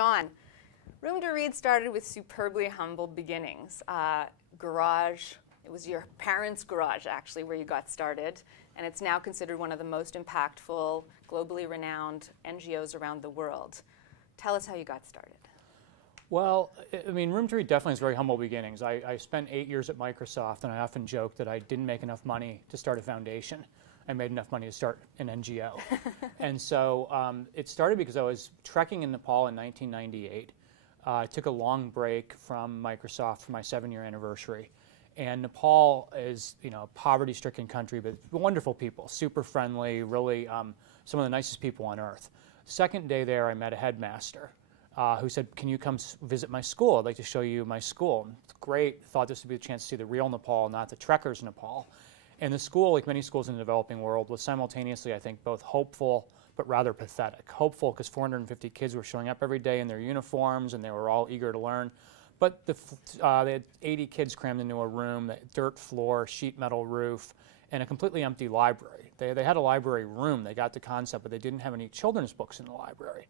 John, Room to Read started with superbly humble beginnings. Garage, it was your parents' garage actually where you got started, and it's now considered one of the most impactful, globally renowned NGOs around the world. Tell us how you got started. Well, I mean, Room to Read definitely has very humble beginnings. I spent 8 years at Microsoft, and I often joke that I didn't make enough money to start a foundation. I made enough money to start an NGO. And so it started because I was trekking in Nepal in 1998. I took a long break from Microsoft for my 7-year anniversary. And Nepal is, you know, a poverty-stricken country, but wonderful people, super friendly, really some of the nicest people on earth. Second day there, I met a headmaster who said, "Can you come visit my school? I'd like to show you my school." And it's great. Thought this would be a chance to see the real Nepal, not the trekkers' Nepal. And the school, like many schools in the developing world, was simultaneously, I think, both hopeful but rather pathetic. Hopeful because 450 kids were showing up every day in their uniforms, and they were all eager to learn. But they had 80 kids crammed into a room, dirt floor, sheet metal roof, and a completely empty library. They had a library room. They got the concept, but they didn't have any children's books in the library.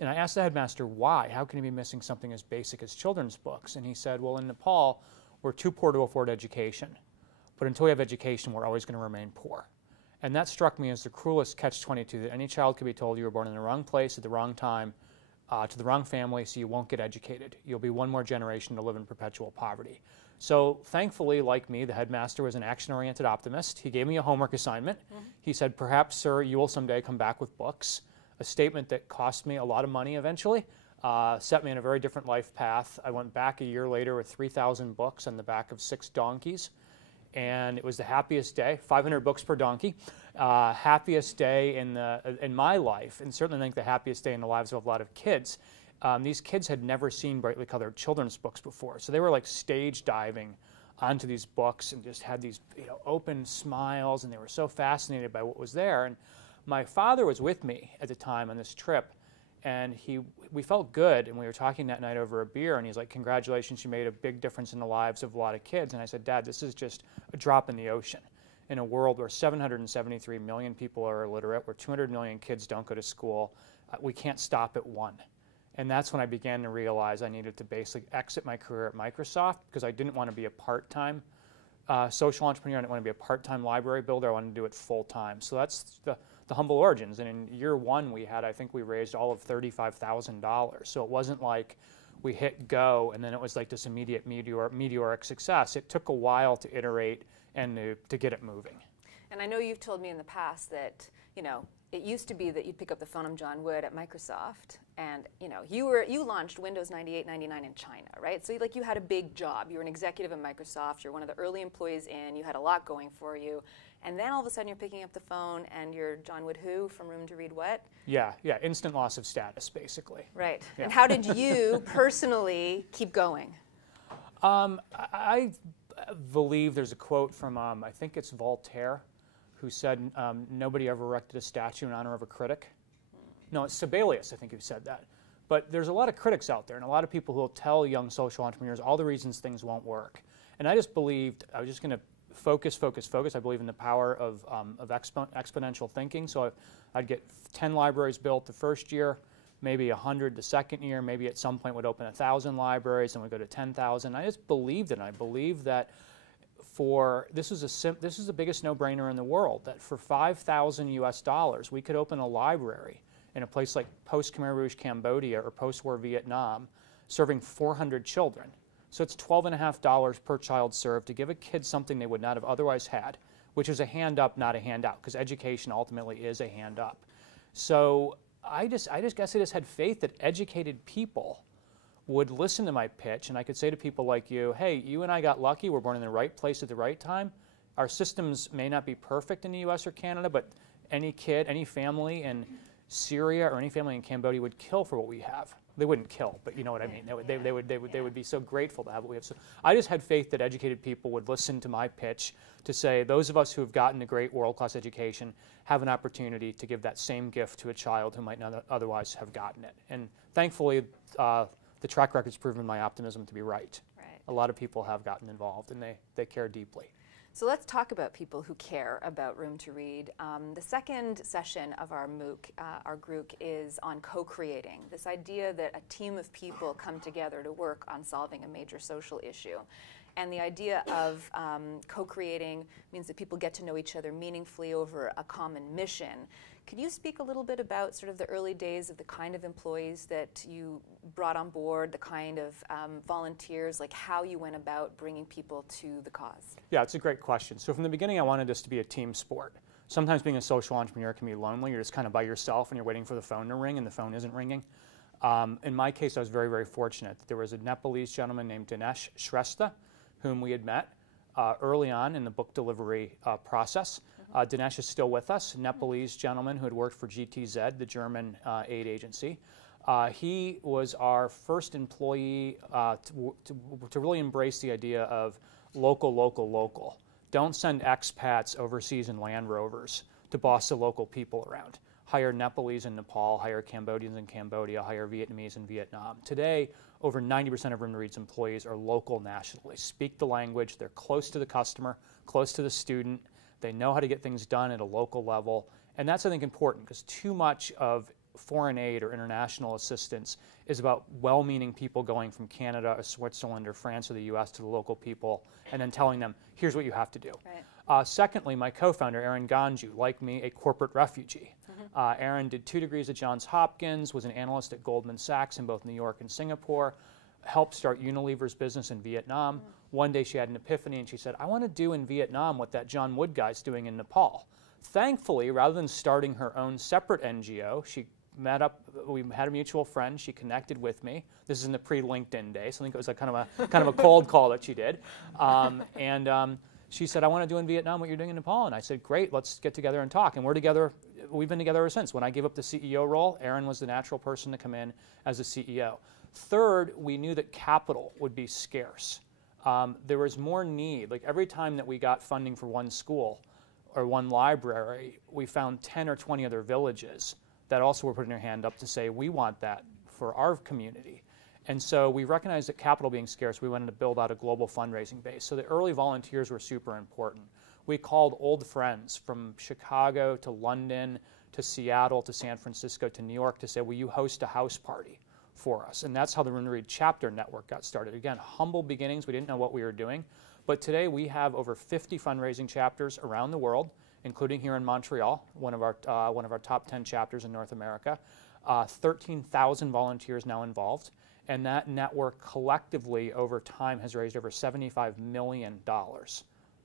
And I asked the headmaster why. How can he be missing something as basic as children's books? And he said, well, in Nepal, we're too poor to afford education. But until we have education, we're always going to remain poor. And that struck me as the cruelest catch-22, that any child could be told you were born in the wrong place at the wrong time, to the wrong family, so you won't get educated. You'll be one more generation to live in perpetual poverty. So thankfully, like me, the headmaster was an action-oriented optimist. He gave me a homework assignment. He said, perhaps, sir, you will someday come back with books. A statement that cost me a lot of money eventually, set me on a very different life path. I went back a year later with 3,000 books on the back of 6 donkeys. And it was the happiest day, 500 books per donkey, happiest day in my life, and certainly I think the happiest day in the lives of a lot of kids. These kids had never seen brightly colored children's books before, so they were like stage diving onto these books and just had these, you know, open smiles, and they were so fascinated by what was there. And my father was with me at the time on this trip, and we felt good, and we were talking that night over a beer, and he's like, congratulations, you made a big difference in the lives of a lot of kids. And I said, Dad, this is just a drop in the ocean. In a world where 773 million people are illiterate, where 200 million kids don't go to school, we can't stop at 1. And that's when I began to realize I needed to basically exit my career at Microsoft, because I didn't want to be a part-time social entrepreneur. I didn't want to be a part-time library builder. I wanted to do it full-time. So that's the humble origins. And in year 1, I think we raised all of $35,000. So it wasn't like we hit go and then it was like this immediate meteoric success. It took a while to iterate and to get it moving. And I know you've told me in the past that, you know, it used to be that you'd pick up the phone, I'm John Wood at Microsoft, and you know, you launched Windows 98, 99 in China, right? So you had a big job. You were an executive at Microsoft. You're one of the early employees in. You had a lot going for you. And then all of a sudden you're picking up the phone and you're John Wood who from Room to Read what? Yeah, instant loss of status, basically. Right. Yeah. And how did you personally keep going? I believe there's a quote from, I think it's Voltaire, who said, nobody ever erected a statue in honor of a critic. No, it's Sibelius, I think, who said that. But there's a lot of critics out there and a lot of people who will tell young social entrepreneurs all the reasons things won't work. And I just believed I was just going to focus. I believe in the power of exponential thinking. So I'd get 10 libraries built the first year, maybe 100 the second year, maybe at some point would open 1,000 libraries and we'd go to 10,000. I just believed it. And I believed that this is the biggest no-brainer in the world, that for $5,000 US, we could open a library in a place like post-Khmer Rouge Cambodia or post-war Vietnam, serving 400 children. So it's $12.50 per child served to give a kid something they would not have otherwise had, which is a hand up, not a handout, because education ultimately is a hand up. So I just guess I just had faith that educated people would listen to my pitch, and I could say to people like you, hey, you and I got lucky, we're born in the right place at the right time. Our systems may not be perfect in the US or Canada, but any kid, any family in Syria or any family in Cambodia would kill for what we have. They wouldn't kill, but you know what I mean. They would be so grateful to have what we have. So I just had faith that educated people would listen to my pitch to say those of us who have gotten a great world-class education have an opportunity to give that same gift to a child who might not otherwise have gotten it. And thankfully, the track record's proven my optimism to be right. Right. A lot of people have gotten involved, and they care deeply. So let's talk about people who care about Room to Read. The second session of our MOOC, our GROOC, is on co-creating, this idea that a team of people come together to work on solving a major social issue. And the idea of co-creating means that people get to know each other meaningfully over a common mission. Could you speak a little bit about sort of the early days of the kind of employees that you brought on board, the kind of volunteers, like how you went about bringing people to the cause? Yeah, it's a great question. So from the beginning, I wanted this to be a team sport. Sometimes being a social entrepreneur can be lonely. You're just kind of by yourself and you're waiting for the phone to ring and the phone isn't ringing. In my case, I was very, very fortunate. There was a Nepalese gentleman named Dinesh Shrestha, whom we had met early on in the book delivery process. Dinesh is still with us, a Nepalese gentleman who had worked for GTZ, the German aid agency. He was our first employee to really embrace the idea of local, local, local. Don't send expats overseas in Land Rovers to boss the local people around. Hire Nepalese in Nepal, hire Cambodians in Cambodia, hire Vietnamese in Vietnam. Today, over 90% of Room to Read's employees are local nationally, speak the language, they're close to the customer, close to the student, they know how to get things done at a local level. And that's, I think, important because too much of foreign aid or international assistance is about well-meaning people going from Canada or Switzerland or France or the US to the local people and then telling them, here's what you have to do. Right. Secondly, my co-founder, Aaron Ganju, like me, a corporate refugee. Aaron did 2 degrees at Johns Hopkins, was an analyst at Goldman Sachs in both New York and Singapore, helped start Unilever's business in Vietnam. One day she had an epiphany and she said, I want to do in Vietnam what that John Wood guy's doing in Nepal. Thankfully, rather than starting her own separate NGO, she met up, we had a mutual friend, she connected with me. This is in the pre-LinkedIn days, so I think it was a kind of a cold call that she did. She said, I want to do in Vietnam what you're doing in Nepal. And I said, great, let's get together and talk. And we're together, we've been together ever since. When I gave up the CEO role, Aaron was the natural person to come in as a CEO. Third, we knew that capital would be scarce. There was more need. Like every time that we got funding for one school or one library, we found 10 or 20 other villages that also were putting their hand up to say, we want that for our community. And so we recognized that capital being scarce, we wanted to build out a global fundraising base. So the early volunteers were super important. We called old friends from Chicago to London to Seattle to San Francisco to New York to say, will you host a house party for us? And that's how the Room to Read chapter network got started. Again, humble beginnings, we didn't know what we were doing. But today we have over 50 fundraising chapters around the world, including here in Montreal, one of our top 10 chapters in North America. 13,000 volunteers now involved. And that network collectively over time has raised over $75 million.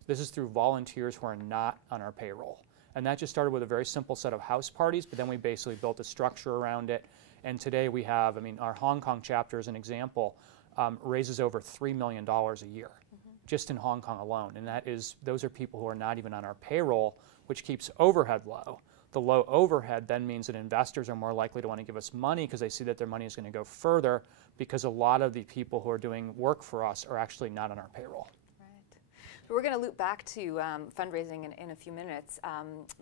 This is through volunteers who are not on our payroll. And that just started with a very simple set of house parties, but then we basically built a structure around it. And today we have, our Hong Kong chapter as an example, raises over $3 million a year, just in Hong Kong alone. And those are people who are not even on our payroll, which keeps overhead low. The low overhead then means that investors are more likely to want to give us money because they see that their money is going to go further because a lot of the people who are doing work for us are actually not on our payroll. Right. So we're going to loop back to fundraising in a few minutes,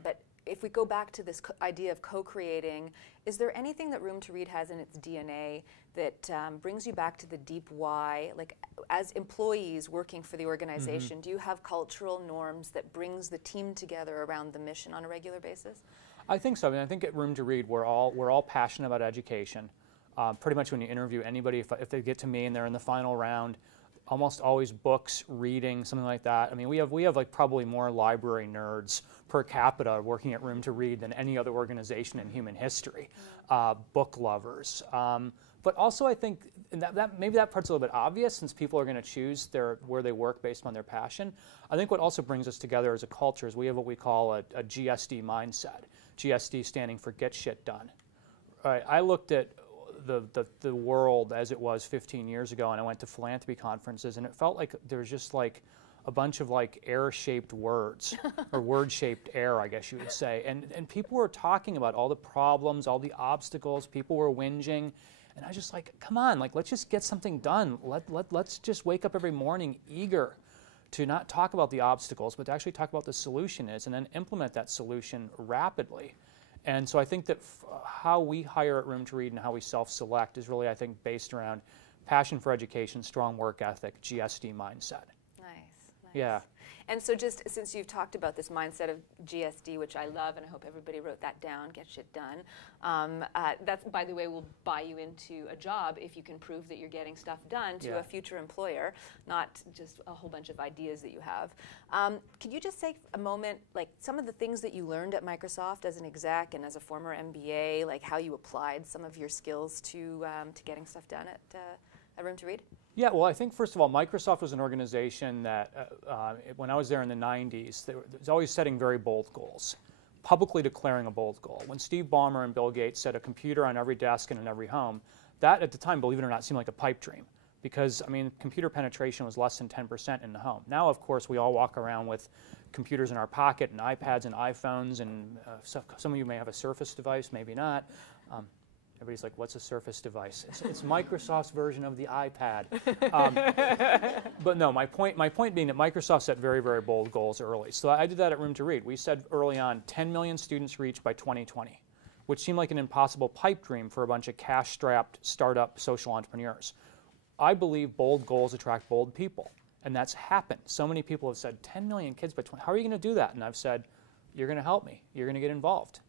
but if we go back to this idea of co-creating, is there anything that Room to Read has in its DNA that brings you back to the deep why? Like as employees working for the organization, do you have cultural norms that brings the team together around the mission on a regular basis? I think so. I think at Room to Read, we're all passionate about education. Pretty much when you interview anybody, if they get to me and they're in the final round, almost always books, reading, something like that. We have like probably more library nerds per capita working at Room to Read than any other organization in human history. Book lovers. But also I think maybe that part's a little bit obvious since people are going to choose where they work based on their passion. I think what also brings us together as a culture is we have what we call a GSD mindset. GSD standing for Get Shit Done. Right, I looked at the world as it was 15 years ago, and I went to philanthropy conferences, and it felt like there was just like a bunch of like air-shaped words, or word-shaped air, I guess you would say. And people were talking about all the problems, all the obstacles, people were whinging, and I was just like, come on, like let's just get something done. Let's just wake up every morning eager to not talk about the obstacles, but to actually talk about what the solution is, and then implement that solution rapidly. And so I think that how we hire at Room to Read and how we self-select is really, I think, based around passion for education, strong work ethic, GSD mindset. Nice, nice. Yeah. And so just since you've talked about this mindset of GSD, which I love, and I hope everybody wrote that down, get shit done, that, by the way, will buy you into a job if you can prove that you're getting stuff done to a future employer, not just a whole bunch of ideas that you have. Could you just take a moment, like some of the things that you learned at Microsoft as an exec and as a former MBA, like how you applied some of your skills to getting stuff done at Room to Read? Yeah, well, I think first of all, Microsoft was an organization that, when I was there in the 90s, they was always setting very bold goals, publicly declaring a bold goal. When Steve Ballmer and Bill Gates said a computer on every desk and in every home, that at the time, believe it or not, seemed like a pipe dream. Because, I mean, computer penetration was less than 10% in the home. Now, of course, we all walk around with computers in our pocket and iPads and iPhones, and some of you may have a Surface device, maybe not. Everybody's like, what's a Surface device? It's Microsoft's version of the iPad. But no, my point being that Microsoft set very, very bold goals early. So I did that at Room to Read. We said early on 10 million students reached by 2020, which seemed like an impossible pipe dream for a bunch of cash-strapped startup social entrepreneurs. I believe bold goals attract bold people, and that's happened. So many people have said 10 million kids by 20. How are you going to do that? And I've said, you're going to help me. You're going to get involved.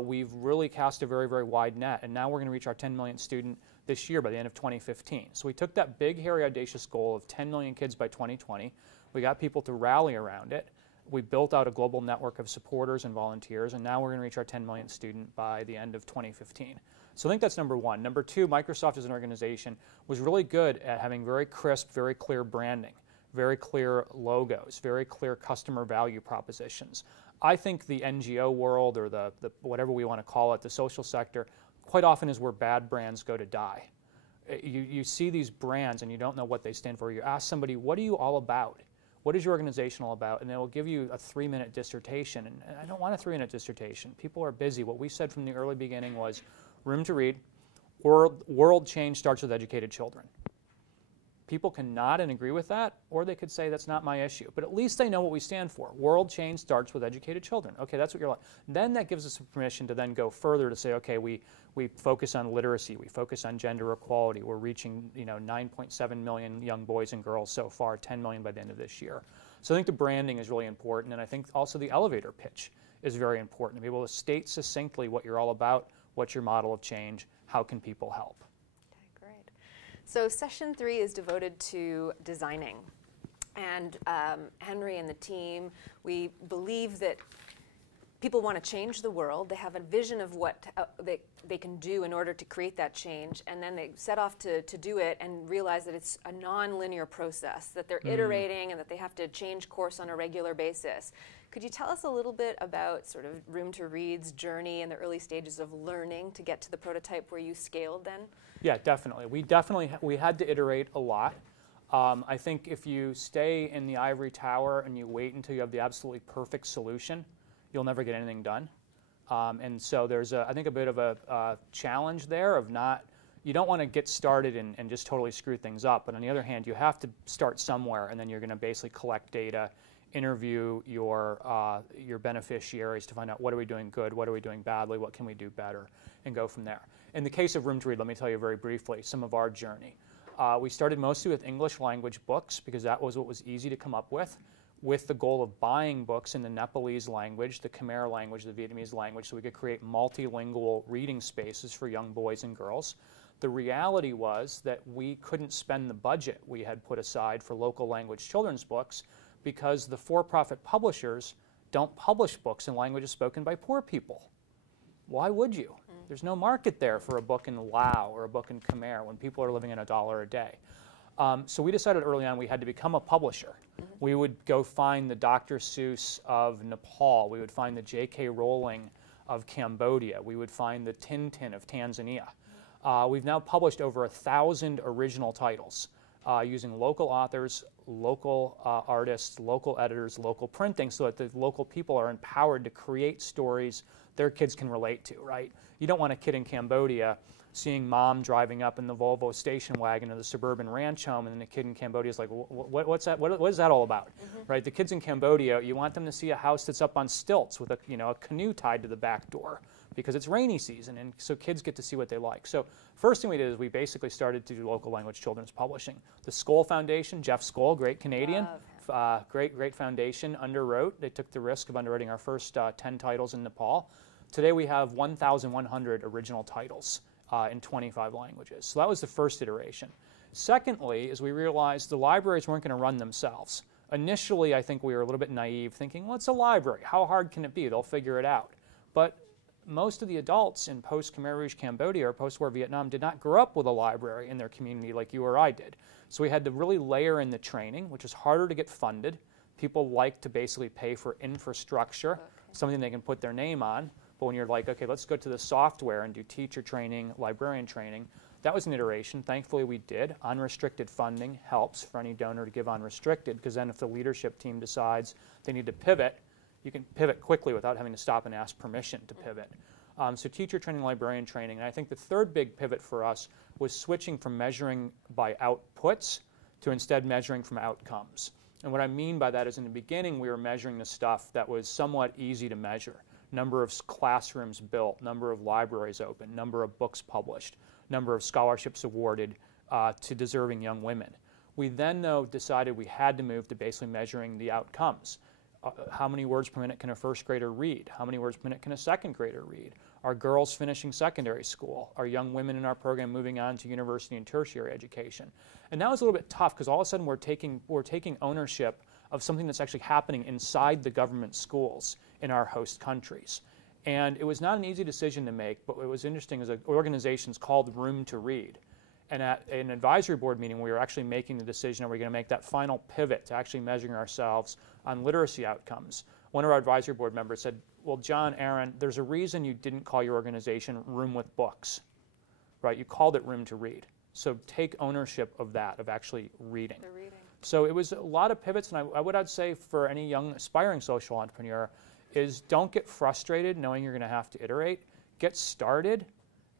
We've really cast a very, very wide net, and now we're going to reach our 10 million student this year by the end of 2015. So we took that big, hairy, audacious goal of 10 million kids by 2020. We got people to rally around it. We built out a global network of supporters and volunteers, and now we're going to reach our 10 million student by the end of 2015. So I think that's number one. Number two, Microsoft as an organization was really good at having very crisp, very clear branding, very clear logos, very clear customer value propositions. I think the NGO world, or the whatever we want to call it, the social sector, quite often is where bad brands go to die. You see these brands and you don't know what they stand for. You ask somebody, what are you all about? What is your organization all about? And they will give you a 3-minute dissertation. And I don't want a 3-minute dissertation. People are busy. What we said from the early beginning was, Room to Read, world change starts with educated children. People can nod and agree with that, or they could say that's not my issue. But at least they know what we stand for. World change starts with educated children. Okay, that's what you're like. Then that gives us permission to then go further to say, okay, we focus on literacy, we focus on gender equality. We're reaching 9.7 million young boys and girls so far, 10 million by the end of this year. So I think the branding is really important, and I think also the elevator pitch is very important, to be able to state succinctly what you're all about, what's your model of change, how can people help. So session 3 is devoted to designing. And Henry and the team, we believe that people want to change the world. They have a vision of what they can do in order to create that change. And then they set off to do it and realize that it's a non-linear process, that they're iterating and that they have to change course on a regular basis. Could you tell us a little bit about sort of Room to Read's journey and the early stages of learning to get to the prototype where you scaled then? Yeah, definitely. We had to iterate a lot. I think if you stay in the ivory tower and you wait until you have the absolutely perfect solution, you'll never get anything done. And so there's, I think, a bit of a challenge there of you don't want to get started and just totally screw things up. But on the other hand, you have to start somewhere, and then you're going to basically collect data, interview your beneficiaries to find out what are we doing good, what are we doing badly, what can we do better, and go from there. In the case of Room to Read, let me tell you very briefly some of our journey. We started mostly with English language books because that was what was easy to come up with the goal of buying books in the Nepalese language, the Khmer language, the Vietnamese language, so we could create multilingual reading spaces for young boys and girls. The reality was that we couldn't spend the budget we had put aside for local language children's books because the for-profit publishers don't publish books in languages spoken by poor people. Why would you? There's no market there for a book in Lao or a book in Khmer when people are living on $1 a day. So we decided early on we had to become a publisher. We would go find the Dr. Seuss of Nepal. We would find the J.K. Rowling of Cambodia. We would find the Tintin of Tanzania. We've now published over 1,000 original titles using local authors, local artists, local editors, local printing, so that the local people are empowered to create stories their kids can relate to, right? You don't want a kid in Cambodia seeing mom driving up in the Volvo station wagon to the suburban ranch home, and then the kid in Cambodia is like, what's that? What is that all about? Right? The kids in Cambodia, you want them to see a house that's up on stilts with a canoe tied to the back door because it's rainy season, and so kids get to see what they like. So first thing we did is we basically started to do local language children's publishing. The Skoll Foundation, Jeff Skoll, great Canadian, great foundation, underwrote. They took the risk of underwriting our first 10 titles in Nepal. Today we have 1,100 original titles in 25 languages. So that was the first iteration. Secondly, is we realized the libraries weren't going to run themselves. Initially, I think we were a little bit naive, thinking, well, it's a library. How hard can it be? They'll figure it out. But most of the adults in post-Khmer Rouge Cambodia or post-war Vietnam did not grow up with a library in their community like you or I did. So we had to really layer in the training, which is harder to get funded. People like to basically pay for infrastructure, something they can put their name on. But when you're like, okay, let's go to the software and do teacher training, librarian training, that was an iteration. Thankfully, we did. Unrestricted funding helps for any donor to give unrestricted, because then if the leadership team decides they need to pivot, you can pivot quickly without having to stop and ask permission to pivot. So teacher training, librarian training. And I think the third big pivot for us was switching from measuring by outputs to instead measuring from outcomes. And what I mean by that is in the beginning, we were measuring the stuff that was somewhat easy to measure. Number of classrooms built, number of libraries open, number of books published, number of scholarships awarded to deserving young women. We then, though, decided we had to move to basically measuring the outcomes. How many words per minute can a first grader read? How many words per minute can a second grader read? Are girls finishing secondary school? Are young women in our program moving on to university and tertiary education? And that was a little bit tough, because all of a sudden we're taking ownership of something that's actually happening inside the government schools in our host countries. And it was not an easy decision to make, but what was interesting is an organization's called Room to Read. And at an advisory board meeting, we were actually making the decision, are we going to make that final pivot to actually measuring ourselves on literacy outcomes? One of our advisory board members said, well, John, Aaron, there's a reason you didn't call your organization Room with Books, right? You called it Room to Read. So take ownership of that, of actually reading. The reading. So it was a lot of pivots, and I'd say for any young aspiring social entrepreneur is don't get frustrated knowing you're going to have to iterate. Get started.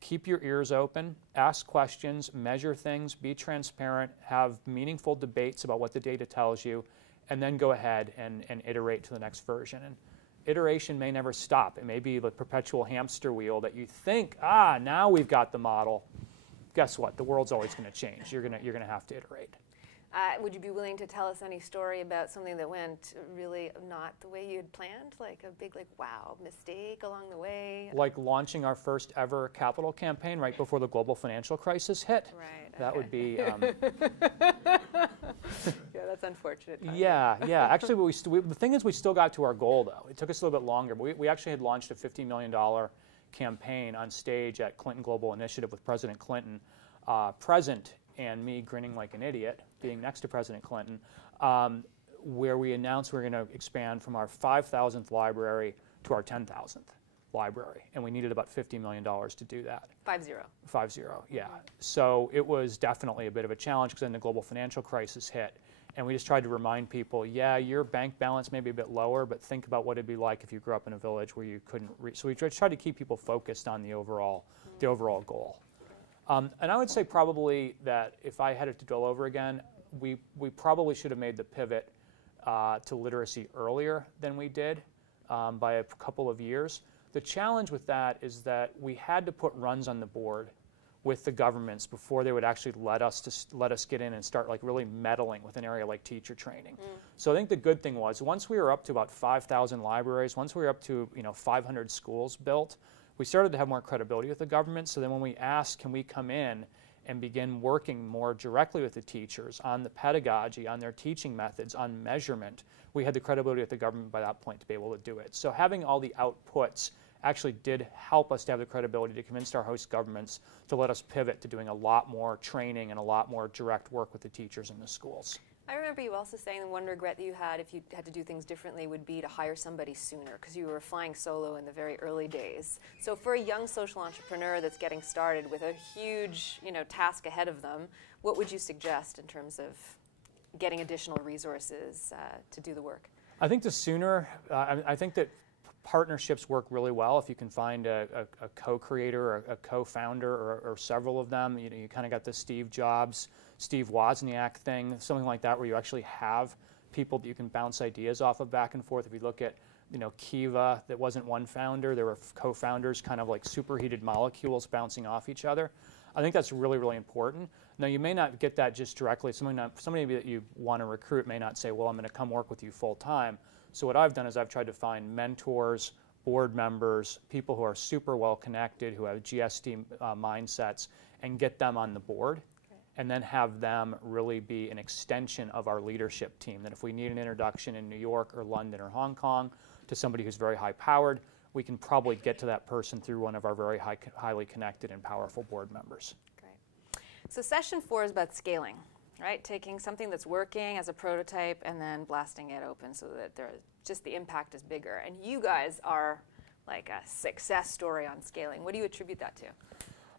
Keep your ears open, ask questions, measure things, be transparent, have meaningful debates about what the data tells you, and then go ahead and iterate to the next version. And iteration may never stop. It may be the perpetual hamster wheel that you think, now we've got the model. Guess what? The world's always going to change. You're going to have to iterate. Would you be willing to tell us any story about something that went really not the way you had planned? Like a big, wow, mistake along the way? Like launching our first ever capital campaign right before the global financial crisis hit. Right. That would be... yeah, that's unfortunate. Yeah. Actually, the thing is we still got to our goal, though. It took us a little bit longer. But we actually had launched a $50 million campaign on stage at Clinton Global Initiative with President Clinton present, and me grinning like an idiot, being next to President Clinton, where we announced we're going to expand from our 5,000th library to our 10,000th library. And we needed about $50 million to do that. 50. 50, yeah. So it was definitely a bit of a challenge, because then the global financial crisis hit. And we just tried to remind people, yeah, your bank balance may be a bit lower, but think about what it'd be like if you grew up in a village where you couldn't reach. So we tried to keep people focused on the overall goal. And I would say probably that if I had it to go over again, we probably should have made the pivot to literacy earlier than we did by a couple of years. The challenge with that is that we had to put runs on the board with the governments before they would actually let us get in and start really meddling with an area like teacher training. So I think the good thing was once we were up to about 5,000 libraries, once we were up to 500 schools built, we started to have more credibility with the government. So then when we asked, can we come in and begin working more directly with the teachers on the pedagogy, on their teaching methods, on measurement, we had the credibility with the government by that point to be able to do it. So having all the outputs actually did help us to have the credibility to convince our host governments to let us pivot to doing a lot more training and a lot more direct work with the teachers in the schools. I remember you also saying the one regret that you had if you had to do things differently would be to hire somebody sooner, because you were flying solo in the very early days. So for a young social entrepreneur that's getting started with a huge task ahead of them, what would you suggest in terms of getting additional resources to do the work? I think the sooner, I think that partnerships work really well if you can find a co-creator or a co-founder or several of them. You kind of got the Steve Jobs, Steve Wozniak thing, something like that, where you actually have people that you can bounce ideas off of back and forth. If you look at Kiva, that wasn't one founder, there were co-founders, kind of like superheated molecules bouncing off each other. I think that's really, really important. Now, you may not get that just directly. Somebody that you want to recruit may not say, well, I'm going to come work with you full time. So what I've done is I've tried to find mentors, board members, people who are super well connected, who have GSD mindsets, and get them on the board. And then have them really be an extension of our leadership team. That if we need an introduction in New York or London or Hong Kong to somebody who's very high-powered, we can probably get to that person through one of our very highly connected and powerful board members. Great. So session 4 is about scaling, right? Taking something that's working as a prototype and then blasting it open so that just the impact is bigger. And you guys are like a success story on scaling. What do you attribute that to?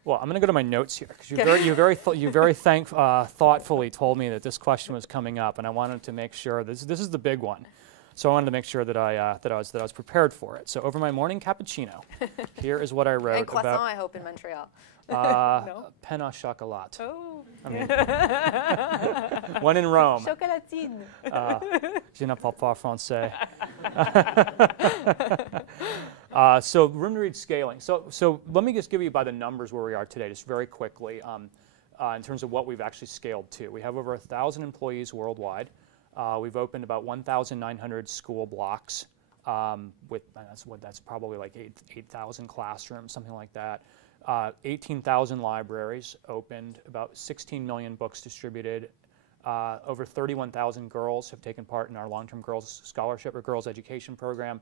Well, I'm going to go to my notes here because you very thoughtfully told me that this question was coming up, and I wanted to make sure this is the big one. So I wanted to make sure that I was prepared for it. So over my morning cappuccino, here is what I wrote and croissant, about. I hope, in Montreal. No? Pain au chocolat. Oh. I mean, when in Rome. Chocolatine. Je ne parle pas français. So room to read scaling. So let me just give you by the numbers where we are today, just very quickly, in terms of what we've actually scaled to. We have over 1,000 employees worldwide. We've opened about 1,900 school blocks. That's probably like 8,000 classrooms, something like that. 18,000 libraries opened, about 16 million books distributed. Over 31,000 girls have taken part in our long-term girls scholarship or girls education program.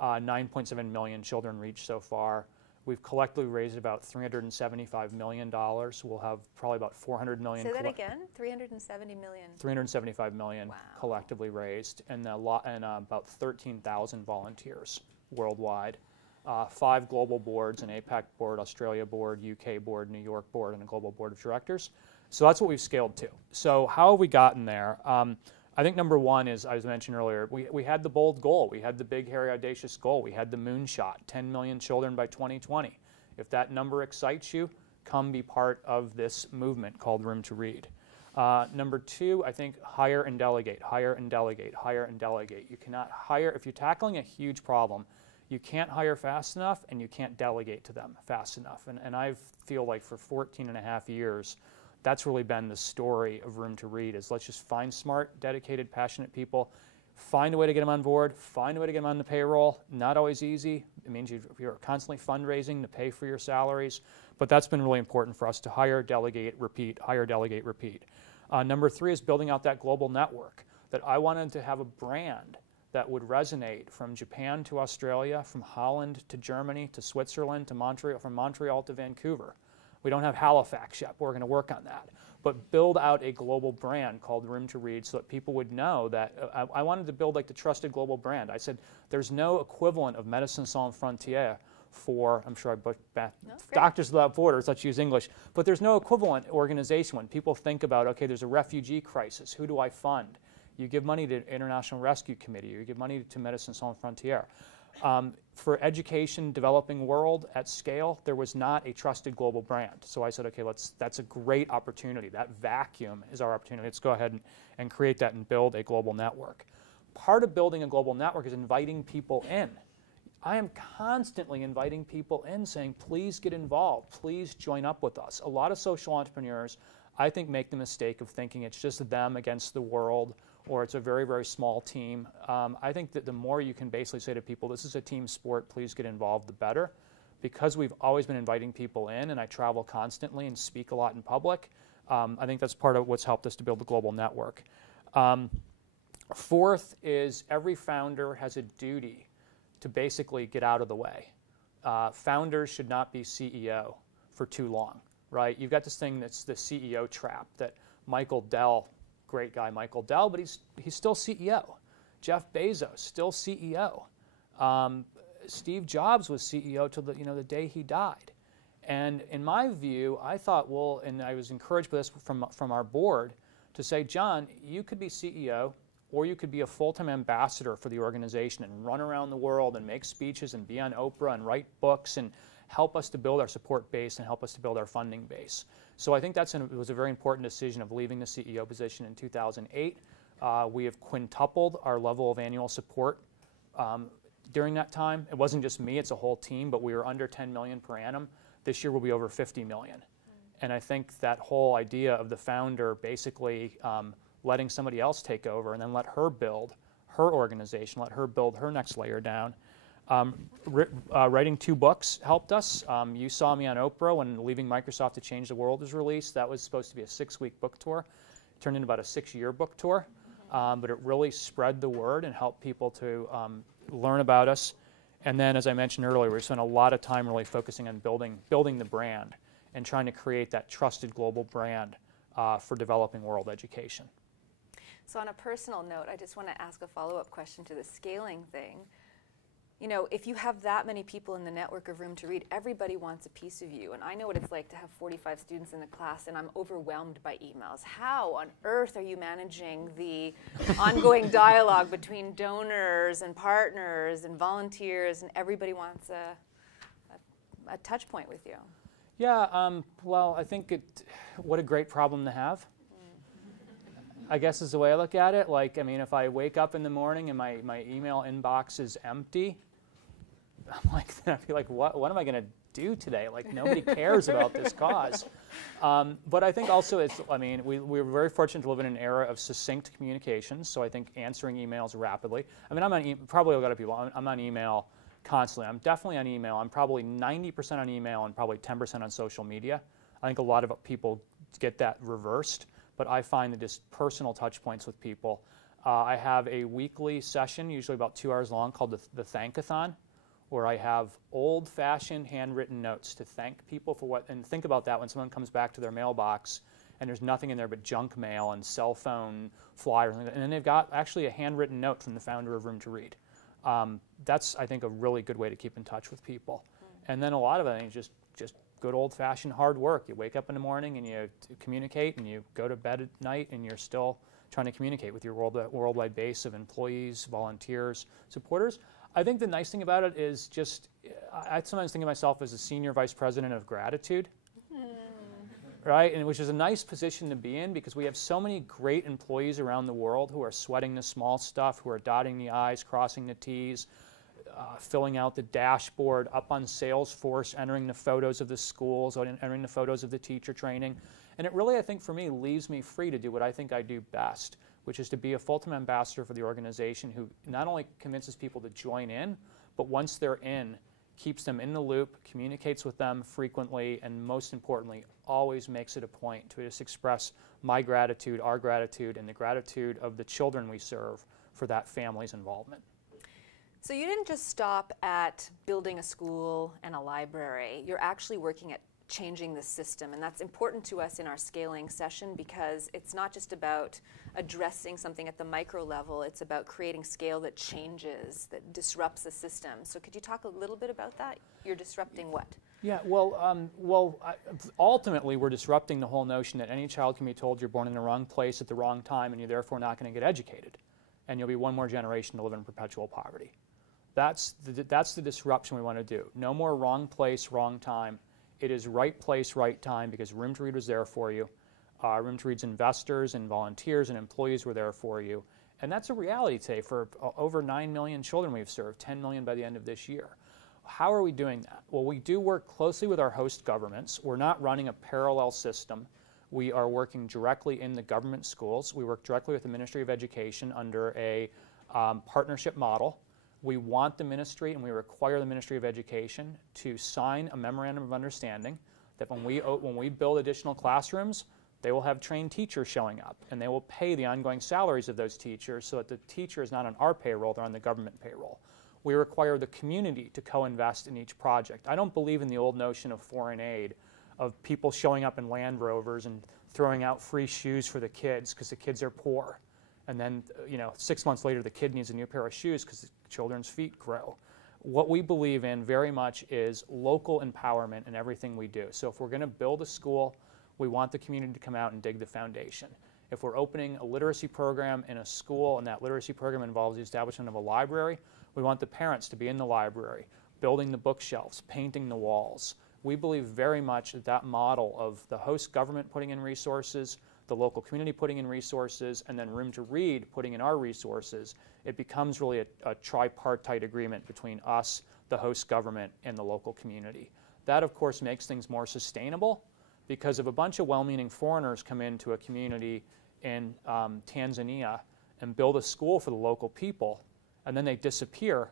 9.7 million children reached so far. We've collectively raised about $375 million. We'll have probably about 400 million. Say that again, 370 million. 375 million wow. collectively raised, and about 13,000 volunteers worldwide. 5 global boards, an APAC board, Australia board, UK board, New York board, and a global board of directors. So that's what we've scaled to. So how have we gotten there? I think number one is, as I mentioned earlier, we had the bold goal. We had the big, hairy, audacious goal. We had the moonshot, 10 million children by 2020. If that number excites you, come be part of this movement called Room to Read. Number two, I think hire and delegate, hire and delegate, hire and delegate. You cannot hire, if you're tackling a huge problem, you can't hire fast enough and you can't delegate to them fast enough. And I feel like for 14 and a half years, that's really been the story of Room to Read, is let's just find smart, dedicated, passionate people, find a way to get them on board, find a way to get them on the payroll. Not always easy. It means you're constantly fundraising to pay for your salaries, but that's been really important for us to hire, delegate, repeat, hire, delegate, repeat. Number three is building out that global network, that I wanted to have a brand that would resonate from Japan to Australia, from Holland to Germany to Switzerland to Montreal, from Montreal to Vancouver. We don't have Halifax yet, but we're going to work on that. But build out a global brand called Room to Read so that people would know that I wanted to build like the trusted global brand. I said there's no equivalent of Médecins Sans Frontières for, I'm sure I butchered that, Doctors Without Borders, let's use English, but there's no equivalent organization when people think about, okay, there's a refugee crisis, who do I fund? You give money to International Rescue Committee, or you give money to Médecins Sans Frontières. For education, developing world at scale, there was not a trusted global brand. So I said, okay, that's a great opportunity. That vacuum is our opportunity. Let's go ahead and create that and build a global network. Part of building a global network is inviting people in. I am constantly inviting people in saying, please get involved, please join up with us. A lot of social entrepreneurs, I think, make the mistake of thinking it's just them against the world, or it's a very, very small team. I think that the more you can basically say to people, this is a team sport, please get involved, the better. Because we've always been inviting people in, and I travel constantly and speak a lot in public, I think that's part of what's helped us to build a global network. Fourth is every founder has a duty to basically get out of the way. Founders should not be CEO for too long, right? You've got this thing that's the CEO trap that Michael Dell, great guy Michael Dell, but he's still CEO. Jeff Bezos, still CEO. Steve Jobs was CEO till the day he died. And in my view, I thought, well, and I was encouraged by this from our board to say, John, you could be CEO, or you could be a full-time ambassador for the organization and run around the world and make speeches and be on Oprah and write books and help us to build our support base and help us to build our funding base. So I think it was a very important decision of leaving the CEO position in 2008. We have quintupled our level of annual support during that time. It wasn't just me, it's a whole team, but we were under 10 million per annum. This year we'll be over 50 million. And I think that whole idea of the founder basically letting somebody else take over and then let her build her organization, let her build her next layer down. Writing 2 books helped us. You saw me on Oprah when Leaving Microsoft to Change the World was released. That was supposed to be a 6-week book tour. It turned into about a 6-year book tour. But it really spread the word and helped people to learn about us. And then, as I mentioned earlier, we spent a lot of time really focusing on building the brand and trying to create that trusted global brand for developing world education. So on a personal note, I just want to ask a follow-up question to the scaling thing. You know, if you have that many people in the network of Room to Read, everybody wants a piece of you. And I know what it's like to have 45 students in the class, and I'm overwhelmed by emails. How on earth are you managing the ongoing dialogue between donors and partners and volunteers, and everybody wants a touch point with you? Yeah, well, I think what a great problem to have. I guess is the way I look at it. Like, I mean, if I wake up in the morning and my email inbox is empty, I'm like, I feel like, what am I going to do today? Like, nobody cares about this cause. But I think also we're very fortunate to live in an era of succinct communications. So I think answering emails rapidly. I mean, I'm on probably a lot of people. I'm on email constantly. I'm definitely on email. I'm probably 90% on email and probably 10% on social media. I think a lot of people get that reversed. But I find that just personal touch points with people. I have a weekly session, usually about 2 hours long, called the Thankathon, where I have old-fashioned handwritten notes to thank people for what, and think about that when someone comes back to their mailbox and there's nothing in there but junk mail and cell phone flyers, and then they've got actually a handwritten note from the founder of Room to Read. That's, I think, a really good way to keep in touch with people. And then a lot of it is just good old-fashioned hard work. You wake up in the morning and you communicate, and you go to bed at night and you're still trying to communicate with your worldwide base of employees, volunteers, supporters. I think the nice thing about it is just, I sometimes think of myself as a senior vice president of gratitude, right? And which is a nice position to be in because we have so many great employees around the world who are sweating the small stuff, who are dotting the I's, crossing the T's, filling out the dashboard, up on Salesforce, entering the photos of the schools, entering the photos of the teacher training. And it really, I think, for me, leaves me free to do what I think I do best, which is to be a full-time ambassador for the organization who not only convinces people to join in, but once they're in, keeps them in the loop, communicates with them frequently, and most importantly, always makes it a point to just express my gratitude, our gratitude, and the gratitude of the children we serve for that family's involvement. So you didn't just stop at building a school and a library. You're actually working at changing the system, and that's important to us in our scaling session because it's not just about addressing something at the micro level, it's about creating scale that changes, that disrupts the system. So could you talk a little bit about that? You're disrupting what? Yeah, ultimately we're disrupting the whole notion that any child can be told you're born in the wrong place at the wrong time and you're therefore not going to get educated, and you'll be one more generation to live in perpetual poverty. That's the disruption we want to do. No more wrong place, wrong time. It is right place, right time because Room to Read was there for you. Room to Read's investors and volunteers and employees were there for you. And that's a reality today for over 9 million children we've served, 10 million by the end of this year. How are we doing that? Well, we do work closely with our host governments. We're not running a parallel system. We are working directly in the government schools. We work directly with the Ministry of Education under a partnership model. We want the ministry and we require the Ministry of Education to sign a memorandum of understanding that when we build additional classrooms, they will have trained teachers showing up and they will pay the ongoing salaries of those teachers so that the teacher is not on our payroll, they're on the government payroll. We require the community to co-invest in each project. I don't believe in the old notion of foreign aid, of people showing up in Land Rovers and throwing out free shoes for the kids because the kids are poor. And then, 6 months later, the kid needs a new pair of shoes because the children's feet grow. What we believe in very much is local empowerment in everything we do. So if we're going to build a school, we want the community to come out and dig the foundation. If we're opening a literacy program in a school and that literacy program involves the establishment of a library, we want the parents to be in the library, building the bookshelves, painting the walls. We believe very much that that model of the host government putting in resources, the local community putting in resources, and then Room to Read putting in our resources, it becomes really a tripartite agreement between us, the host government, and the local community. That, of course, makes things more sustainable, because if a bunch of well-meaning foreigners come into a community in Tanzania and build a school for the local people, and then they disappear,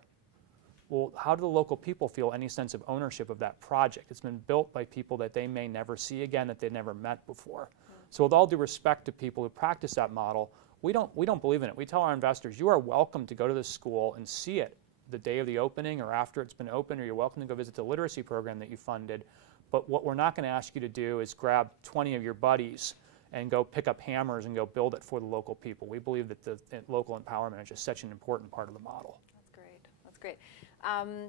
well, how do the local people feel any sense of ownership of that project? It's been built by people that they may never see again, that they've never met before. So with all due respect to people who practice that model, we don't believe in it. We tell our investors, you are welcome to go to this school and see it the day of the opening or after it's been opened, or you're welcome to go visit the literacy program that you funded. But what we're not going to ask you to do is grab 20 of your buddies and go pick up hammers and go build it for the local people. We believe that the local empowerment is just such an important part of the model. That's great. That's great.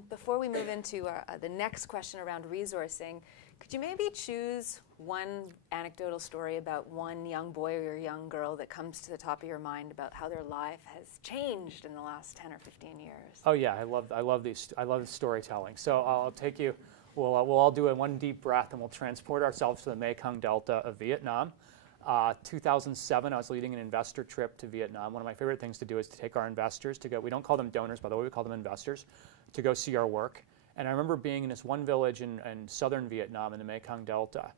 Before we move into the next question around resourcing, could you maybe choose one anecdotal story about one young boy or young girl that comes to the top of your mind about how their life has changed in the last 10 or 15 years? Oh yeah, I love storytelling. So I'll take you. We'll all do it one deep breath, and we'll transport ourselves to the Mekong Delta of Vietnam. 2007, I was leading an investor trip to Vietnam. One of my favorite things to do is to take our investors to go. We don't call them donors, by the way. We call them investors, to go see our work. And I remember being in this one village in southern Vietnam in the Mekong Delta,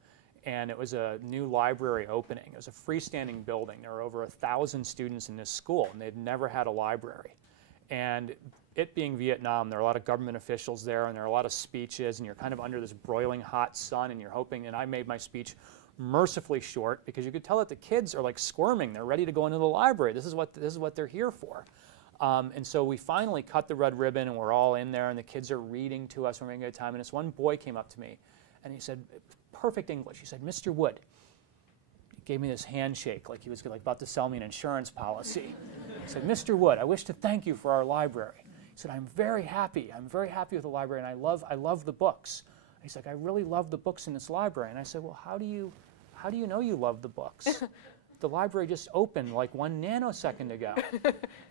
and it was a new library opening. It was a freestanding building. There were over 1,000 students in this school, and they'd never had a library. And it being Vietnam, there are a lot of government officials there, and there are a lot of speeches, and you're kind of under this broiling hot sun, and you're hoping, and I made my speech mercifully short because you could tell that the kids are like squirming. They're ready to go into the library. This is what they're here for. And so we finally cut the red ribbon, and we're all in there, and the kids are reading to us. We're having a good time. And this one boy came up to me, and he said, perfect English. He said, "Mr. Wood." He gave me this handshake like he was about to sell me an insurance policy. He said, "Mr. Wood, I wish to thank you for our library." He said, I'm very happy with the library, and I love the books." He's like, "I really love the books in this library." And I said, "Well, how do you know you love the books? The library just opened like 1 nanosecond ago."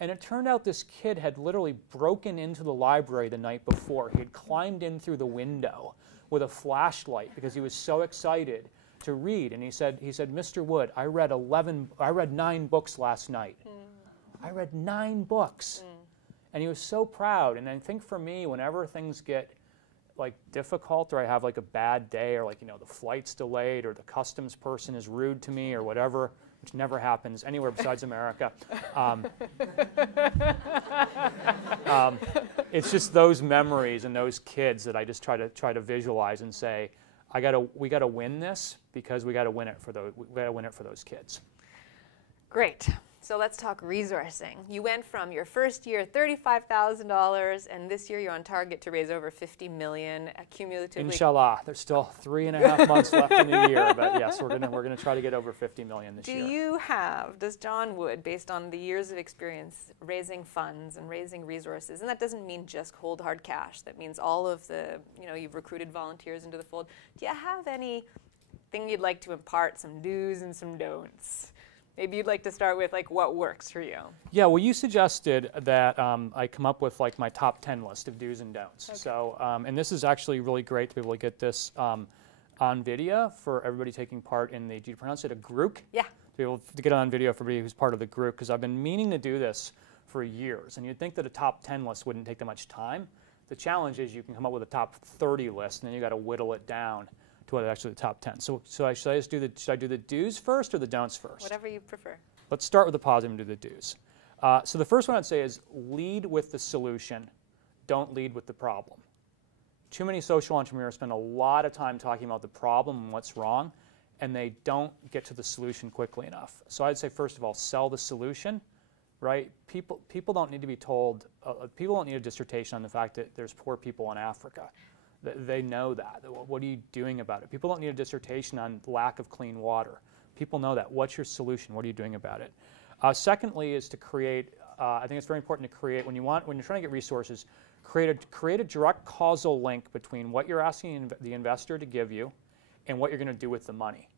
And it turned out this kid had literally broken into the library the night before. He had climbed in through the window with a flashlight because he was so excited to read. And he said, "Mr. Wood, I read 9 books last night." I read 9 books. And he was so proud. And I think for me, whenever things get like difficult, or I have like a bad day, or like, the flight's delayed, or the customs person is rude to me, or whatever, which never happens anywhere besides America. It's just those memories and those kids that I just try to visualize and say, we gotta win this, because we gotta win it for those kids. Great. So let's talk resourcing. You went from your first year $35,000, and this year you're on target to raise over $50 million cumulatively. Inshallah, there's still 3.5 months left in the year, but yes, we're gonna try to get over $50 million this year. Does John Wood, based on the years of experience raising funds and raising resources, and that doesn't mean just cold hard cash, that means all of the, you've recruited volunteers into the fold. Do you have anything you'd like to impart, some do's and some don'ts? Maybe you'd like to start with what works for you. Yeah, well, you suggested that I come up with my top 10 list of do's and don'ts. Okay. So, and this is actually really great to be able to get this on video for everybody taking part in the, do you pronounce it a GROOC? Yeah. To be able to get it on video for everybody who's part of the GROOC, because I've been meaning to do this for years. And you'd think that a top 10 list wouldn't take that much time. The challenge is you can come up with a top 30 list, and then you got to whittle it down to what actually the top 10. So should I do the do's first or the don'ts first? Whatever you prefer. Let's start with the positive and do the do's. So the first one I'd say is lead with the solution, don't lead with the problem. Too many social entrepreneurs spend a lot of time talking about the problem and what's wrong, and they don't get to the solution quickly enough. So I'd say, first of all, sell the solution, right? People don't need to be told, people don't need a dissertation on the fact that there's poor people in Africa. They know that. What are you doing about it? People don't need a dissertation on lack of clean water. People know that. What's your solution? What are you doing about it? Secondly is to create, I think it's very important to create, when you're trying to get resources, create a direct causal link between what you're asking the investor to give you and what you're going to do with the money.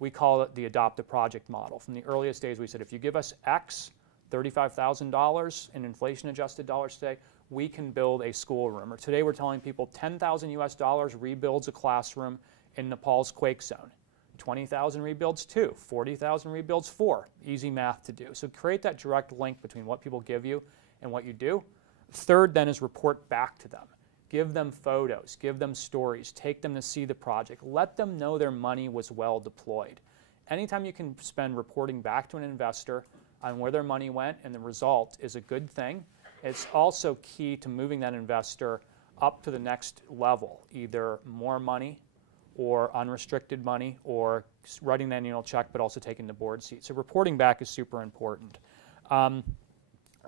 We call it the adopt a project model. From the earliest days, we said, if you give us X, $35,000 in inflation-adjusted dollars today, we can build a schoolroom. Or today we're telling people $10,000 US rebuilds a classroom in Nepal's quake zone. 20,000 rebuilds 2, 40,000 rebuilds 4. Easy math to do. So create that direct link between what people give you and what you do. Third then is report back to them. Give them photos, give them stories, take them to see the project. Let them know their money was well deployed. Anytime you can spend reporting back to an investor on where their money went and the result is a good thing, it's also key to moving that investor up to the next level, either more money or unrestricted money or writing an annual check but also taking the board seat. So reporting back is super important.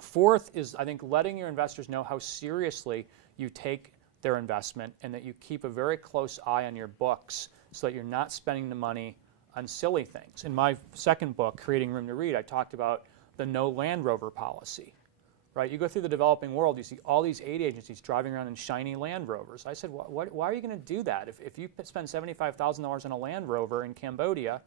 Fourth is, I think, letting your investors know how seriously you take their investment and that you keep a very close eye on your books so that you're not spending the money on silly things. In my second book, Creating Room to Read, I talked about the no Land Rover policy. Right? You go through the developing world, you see all these aid agencies driving around in shiny Land Rovers. I said, why are you going to do that? If you spend $75,000 on a Land Rover in Cambodia,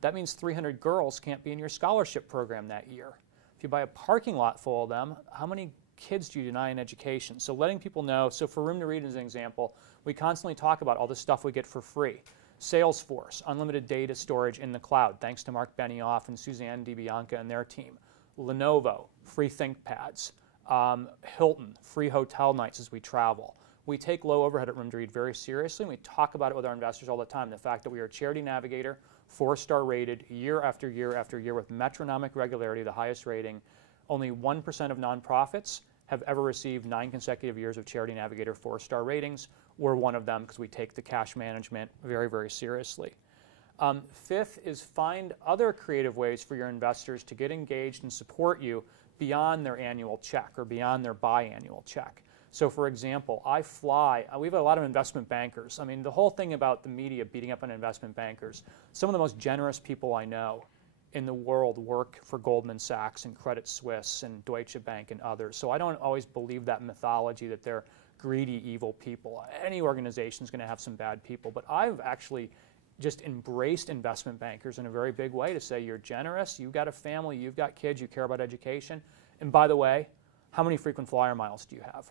that means 300 girls can't be in your scholarship program that year. If you buy a parking lot full of them, how many kids do you deny in education? So letting people know, so for Room to Read as an example, we constantly talk about all the stuff we get for free. Salesforce, unlimited data storage in the cloud, thanks to Mark Benioff and Suzanne DiBianca and their team. Lenovo, free ThinkPads. Hilton, free hotel nights as we travel. We take low overhead at Room to Read very seriously, and we talk about it with our investors all the time. The fact that we are a charity navigator, 4-star rated, year after year after year with metronomic regularity, the highest rating. Only 1% of nonprofits have ever received 9 consecutive years of Charity Navigator 4-star ratings. We're one of them because we take the cash management very, very seriously. Fifth is find other creative ways for your investors to get engaged and support you beyond their annual check or beyond their biannual check. So for example, we have a lot of investment bankers. I mean, the whole thing about the media beating up on investment bankers, some of the most generous people I know in the world work for Goldman Sachs and Credit Suisse and Deutsche Bank and others. So I don't always believe that mythology that they're greedy, evil people. Any organization is going to have some bad people, but I've actually just embraced investment bankers in a very big way to say, you're generous, you've got a family, you've got kids, you care about education, and by the way, how many frequent flyer miles do you have?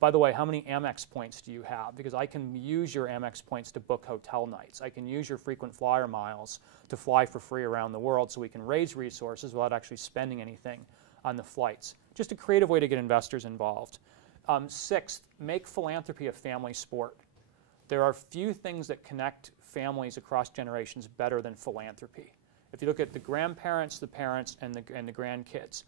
By the way, how many Amex points do you have? Because I can use your Amex points to book hotel nights. I can use your frequent flyer miles to fly for free around the world so we can raise resources without actually spending anything on the flights. Just a creative way to get investors involved. Sixth, make philanthropy a family sport. There are few things that connect families across generations better than philanthropy. If you look at the grandparents, the parents, and the grandkids,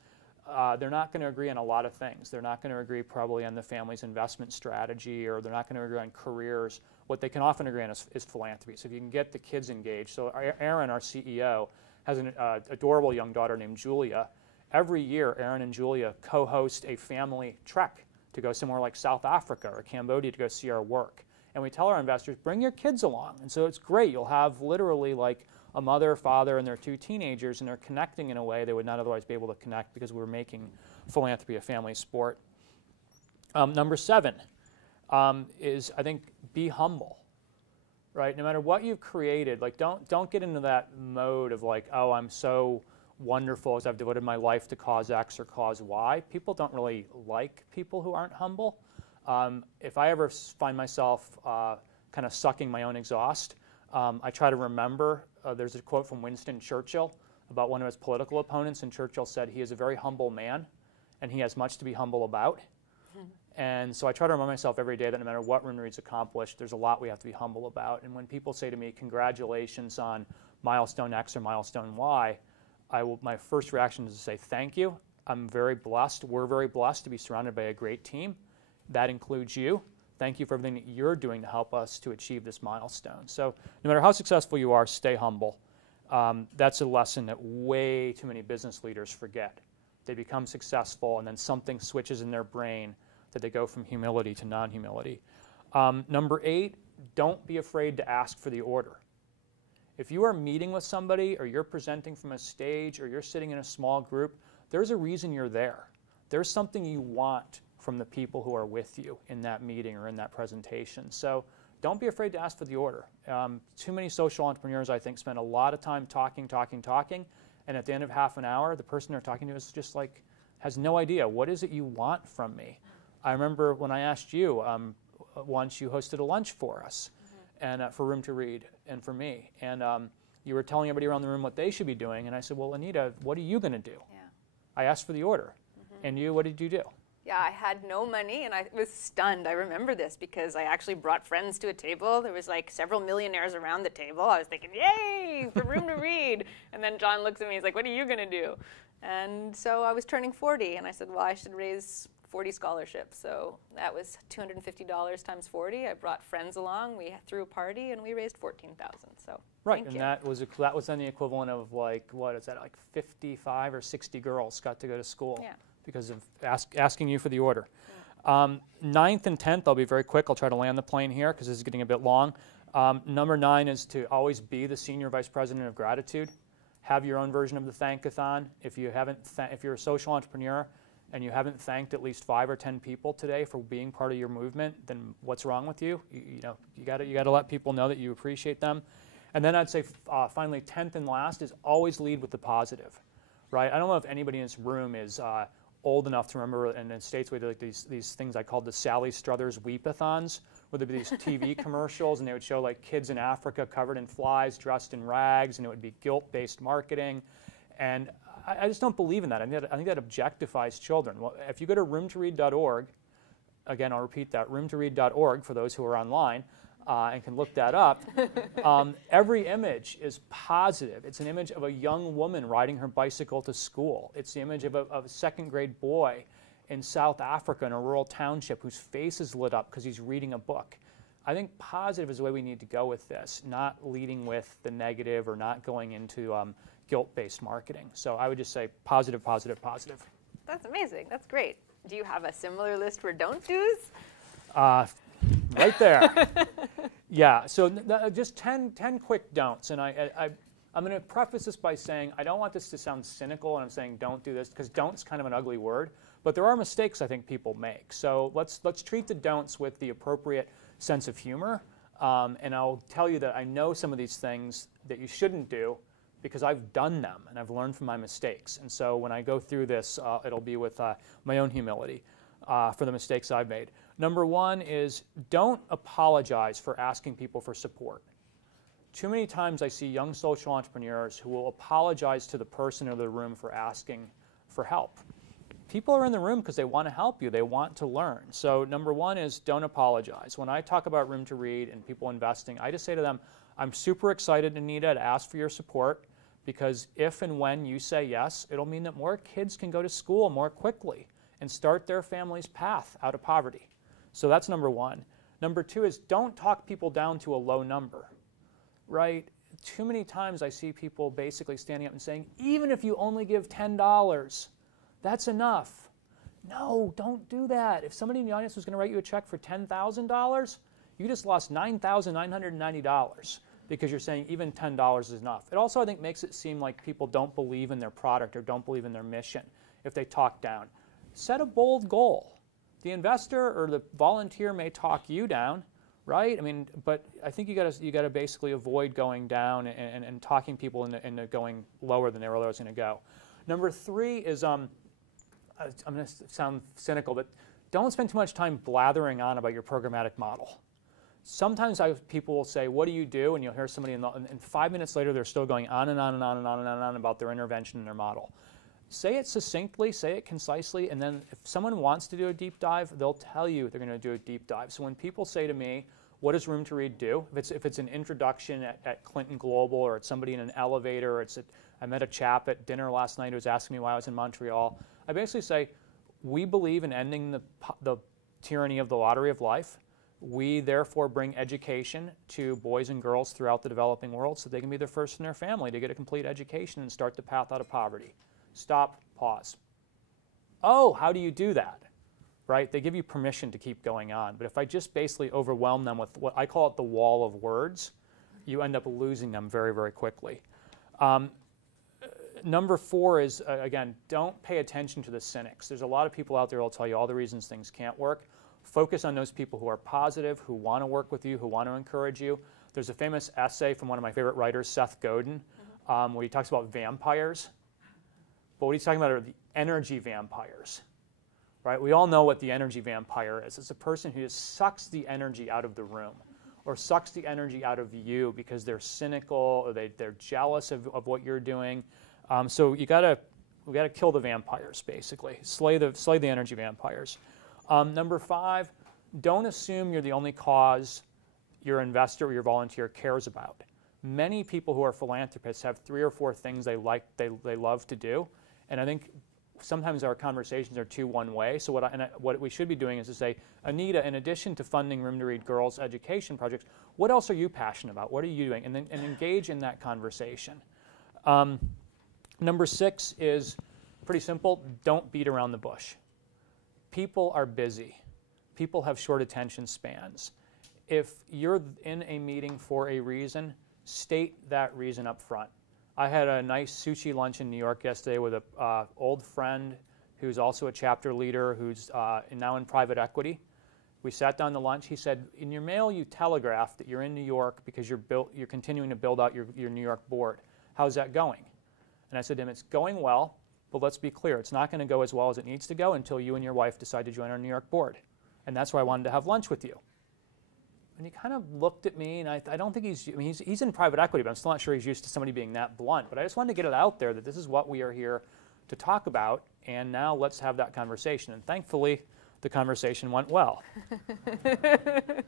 they're not going to agree on a lot of things. They're not going to agree probably on the family's investment strategy, or they're not going to agree on careers. What they can often agree on is philanthropy. So if you can get the kids engaged. So Aaron, our CEO, has an adorable young daughter named Julia. Every year, Aaron and Julia co-host a family trek to go somewhere like South Africa or Cambodia to go see our work. And we tell our investors, bring your kids along. And so it's great. You'll have literally like a mother, father, and their 2 teenagers, and they're connecting in a way they would not otherwise be able to connect because we're making philanthropy a family sport. Number 7 is, I think, be humble. Right? No matter what you've created, like don't get into that mode of like, oh, I'm so wonderful as I've devoted my life to cause X or cause Y. People don't really like people who aren't humble. If I ever find myself kind of sucking my own exhaust, I try to remember, there's a quote from Winston Churchill about one of his political opponents, and Churchill said, he is a very humble man, and he has much to be humble about. And so I try to remind myself every day that no matter what Room to Read's accomplished, there's a lot we have to be humble about. And when people say to me, congratulations on milestone X or milestone Y, my first reaction is to say thank you. I'm very blessed. We're very blessed to be surrounded by a great team. That includes you. Thank you for everything that you're doing to help us to achieve this milestone. So no matter how successful you are, stay humble. That's a lesson that way too many business leaders forget. They become successful and then something switches in their brain that they go from humility to non-humility. Number 8, don't be afraid to ask for the order. If you are meeting with somebody or you're presenting from a stage or you're sitting in a small group, there's a reason you're there. There's something you want from the people who are with you in that meeting or in that presentation. So don't be afraid to ask for the order. Too many social entrepreneurs, I think, spend a lot of time talking, and at the end of half an hour, the person they're talking to is just like, has no idea, what is it you want from me? I remember when I asked you, once you hosted a lunch for us, and for Room to Read and for me, and you were telling everybody around the room what they should be doing, and I said, well, Anita, what are you going to do? Yeah. I asked for the order, and you, what did you do? Yeah, I had no money, and I was stunned. I remember this because I actually brought friends to a table. There was like several millionaires around the table. I was thinking, yay, for room to read. And then John looks at me, he's like, what are you going to do? And so I was turning 40, and I said, well, I should raise 40 scholarships. So that was $250 times 40. I brought friends along. We threw a party, and we raised $14,000. So right, and that was then the equivalent of like, what is that, like 55 or 60 girls got to go to school. Yeah. Because of asking you for the order. 9th and 10th, I'll be very quick. I'll try to land the plane here because this is getting a bit long. Number 9 is to always be the Senior Vice President of Gratitude. Have your own version of the Thankathon. If you're a social entrepreneur and you haven't thanked at least 5 or 10 people today for being part of your movement, then what's wrong with you? You got to let people know that you appreciate them. And then I'd say finally, 10th and last is always lead with the positive, right? I don't know if anybody in this room is old enough to remember in the States we did like these things I called the Sally Struthers Weepathons, where there'd be these TV commercials and they would show like kids in Africa covered in flies, dressed in rags, and it would be guilt-based marketing. And I just don't believe in that. I think that objectifies children. Well, if you go to roomtoread.org, again, I'll repeat that, roomtoread.org for those who are online, and can look that up. Every image is positive. It's an image of a young woman riding her bicycle to school. It's the image of a second grade boy in South Africa in a rural township whose face is lit up because he's reading a book. I think positive is the way we need to go with this, not leading with the negative or not going into guilt-based marketing. So I would just say positive, positive, positive. That's amazing. That's great. Do you have a similar list for don't do's? Right there. Yeah, so just 10 quick don'ts. And I'm going to preface this by saying I don't want this to sound cynical, and I'm saying don't do this, because don't's kind of an ugly word. But there are mistakes I think people make. So let's treat the don'ts with the appropriate sense of humor. And I'll tell you that I know some of these things that you shouldn't do because I've done them, and I've learned from my mistakes. And so when I go through this, it'll be with my own humility for the mistakes I've made. Number 1 is don't apologize for asking people for support. Too many times I see young social entrepreneurs who will apologize to the person in the room for asking for help. People are in the room because they want to help you. They want to learn. So number 1 is don't apologize. When I talk about Room to Read and people investing, I just say to them, I'm super excited, Anita, to ask for your support, because if and when you say yes, it'll mean that more kids can go to school more quickly and start their family's path out of poverty. So that's number 1. Number 2 is don't talk people down to a low number, right? Too many times I see people basically standing up and saying, even if you only give $10, that's enough. No, don't do that. If somebody in the audience was going to write you a check for $10,000, you just lost $9,990 because you're saying even $10 is enough. It also, I think, makes it seem like people don't believe in their product or don't believe in their mission if they talk down. Set a bold goal. The investor or the volunteer may talk you down, right? I mean, but I think you got to basically avoid going down and talking people into going lower than they were otherwise going to go. Number 3 is I'm going to sound cynical, but don't spend too much time blathering on about your programmatic model. Sometimes people will say, what do you do? And you'll hear somebody, and 5 minutes later, they're still going on and on and on and on and on about their intervention and their model. Say it succinctly, say it concisely, and then if someone wants to do a deep dive, they'll tell you they're going to do a deep dive. So when people say to me, what does Room to Read do? If it's an introduction at Clinton Global, or it's somebody in an elevator, or I met a chap at dinner last night who was asking me why I was in Montreal, I basically say, we believe in ending the tyranny of the lottery of life. We therefore bring education to boys and girls throughout the developing world so they can be the first in their family to get a complete education and start the path out of poverty. Stop, pause. Oh, how do you do that? Right? They give you permission to keep going on. But if I just basically overwhelm them with what I call it the wall of words, you end up losing them very, very quickly. Number 4 is, again, don't pay attention to the cynics. There's a lot of people out there who will tell you all the reasons things can't work. Focus on those people who are positive, who want to work with you, who want to encourage you. There's a famous essay from one of my favorite writers, Seth Godin, where he talks about vampires. But what he's talking about are the energy vampires, right? We all know what the energy vampire is. It's a person who just sucks the energy out of the room or sucks the energy out of you because they're cynical or they're jealous of what you're doing. So you got to we got to kill the vampires, basically. Slay the energy vampires. Number 5, don't assume you're the only cause your investor or your volunteer cares about. Many people who are philanthropists have 3 or 4 things they love to do, and I think sometimes our conversations are too one way. So what we should be doing is to say, Anita, in addition to funding Room to Read girls' education projects, what else are you passionate about? What are you doing? And engage in that conversation. Number 6 is pretty simple. Don't beat around the bush. People are busy. People have short attention spans. If you're in a meeting for a reason, state that reason up front. I had a nice sushi lunch in New York yesterday with an old friend who's also a chapter leader who's now in private equity. We sat down to lunch. He said, in your mail you telegraphed that you're in New York because you're continuing to build out your New York board. How's that going? And I said to him, it's going well, but let's be clear, it's not going to go as well as it needs to go until you and your wife decide to join our New York board. And that's why I wanted to have lunch with you. And he kind of looked at me, and I don't think he's in private equity, but I'm still not sure he's used to somebody being that blunt. But I just wanted to get it out there that this is what we are here to talk about, and now let's have that conversation. And thankfully, the conversation went well.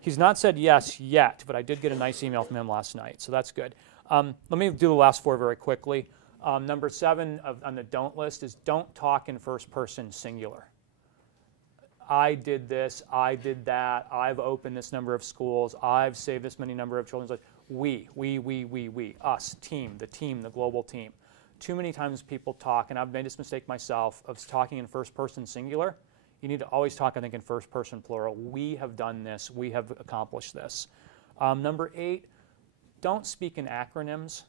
He's not said yes yet, but I did get a nice email from him last night, so that's good. Let me do the last 4 very quickly. Number 7 on the don't list is don't talk in first person singular. I did this, I did that, I've opened this number of schools, I've saved this many number of children's lives. We, us, the global team. Too many times people talk, and I've made this mistake myself, of talking in first person singular. You need to always talk, I think, in first person plural. We have done this, we have accomplished this. Number 8, don't speak in acronyms.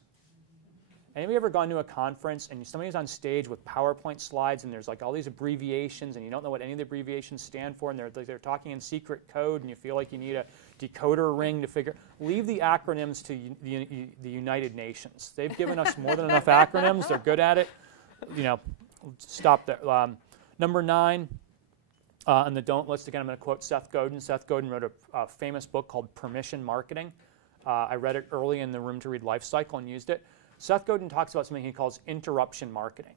Anybody ever gone to a conference and somebody's on stage with PowerPoint slides and there's like all these abbreviations and you don't know what any of the abbreviations stand for and they're talking in secret code and you feel like you need a decoder ring to figure. Leave the acronyms to the United Nations. They've given us more than enough acronyms. They're good at it. Stop there. Number 9 on the don't list, again, I'm going to quote Seth Godin. Seth Godin wrote a famous book called Permission Marketing. I read it early in the Room to Read life cycle and used it. Seth Godin talks about something he calls interruption marketing,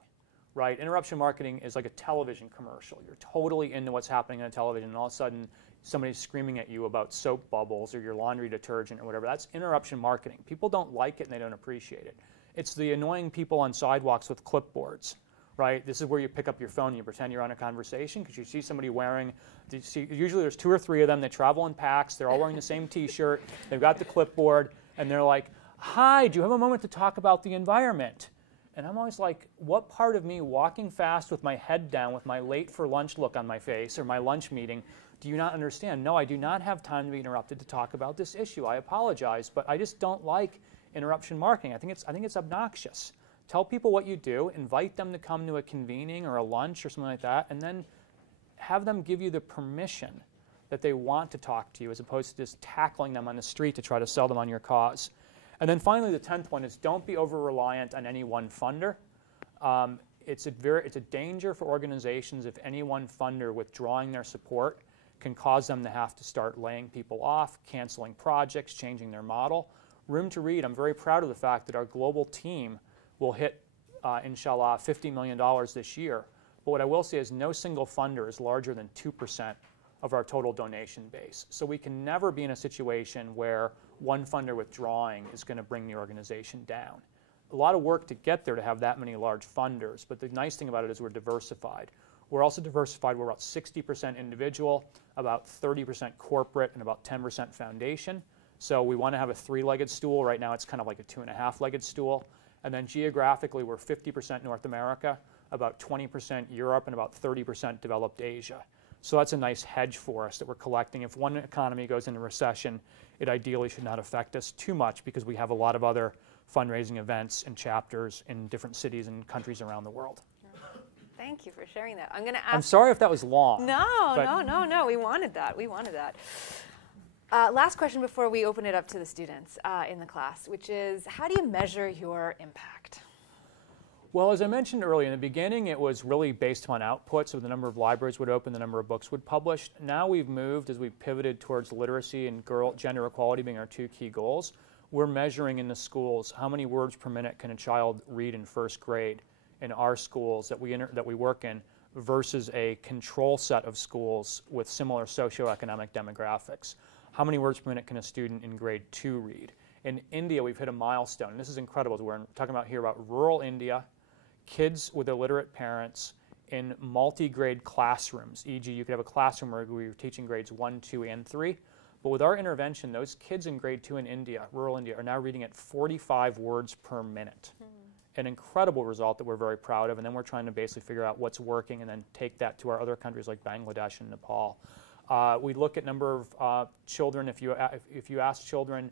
right? Interruption marketing is like a television commercial. You're totally into what's happening on television, and all of a sudden somebody's screaming at you about soap bubbles or your laundry detergent or whatever. That's interruption marketing. People don't like it and they don't appreciate it. It's the annoying people on sidewalks with clipboards, right? This is where you pick up your phone and you pretend you're on a conversation because you see somebody wearing, usually there's 2 or 3 of them, they travel in packs, they're all wearing the same t-shirt, they've got the clipboard, and they're like, hi, do you have a moment to talk about the environment? And I'm always like, what part of me walking fast with my head down with my late for lunch look on my face or my lunch meeting do you not understand? No, I do not have time to be interrupted to talk about this issue. I apologize, but I just don't like interruption marketing. I think it's obnoxious. Tell people what you do, invite them to come to a convening or a lunch or something like that, and then have them give you the permission that they want to talk to you as opposed to just tackling them on the street to try to sell them on your cause. And then finally, the 10th one is don't be over-reliant on any one funder. It's a danger for organizations if any one funder withdrawing their support can cause them to have to start laying people off, canceling projects, changing their model. Room to Read, I'm very proud of the fact that our global team will hit, inshallah, $50 million this year. But what I will say is no single funder is larger than 2% of our total donation base. So we can never be in a situation where one funder withdrawing is going to bring the organization down. A lot of work to get there to have that many large funders, but the nice thing about it is we're diversified. We're also diversified. We're about 60% individual, about 30% corporate, and about 10% foundation. So we want to have a 3-legged stool. Right now it's kind of like a 2.5-legged stool. And then geographically we're 50% North America, about 20% Europe, and about 30% developed Asia. So that's a nice hedge for us that we're collecting. If one economy goes into recession, it ideally should not affect us too much because we have a lot of other fundraising events and chapters in different cities and countries around the world. Thank you for sharing that. I'm going to ask. I'm sorry if that was long. No. We wanted that. Last question before we open it up to the students in the class, which is, how do you measure your impact? Well, as I mentioned earlier, in the beginning, it was really based upon output, so the number of libraries would open, the number of books would publish. Now we've moved, as we've pivoted towards literacy and gender equality being our 2 key goals, we're measuring in the schools how many words per minute can a child read in 1st grade. in our schools that we work in versus a control set of schools with similar socioeconomic demographics. How many words per minute can a student in grade 2 read? In India, we've hit a milestone, and this is incredible. We're talking about here about rural India, kids with illiterate parents in multi-grade classrooms, e.g. you could have a classroom where we were teaching grades 1, 2, and 3, but with our intervention, those kids in grade 2 in India, rural India, are now reading at 45 words per minute. An incredible result that we're very proud of, and then we're trying to basically figure out what's working and then take that to our other countries like Bangladesh and Nepal. We look at number of children. If you ask children,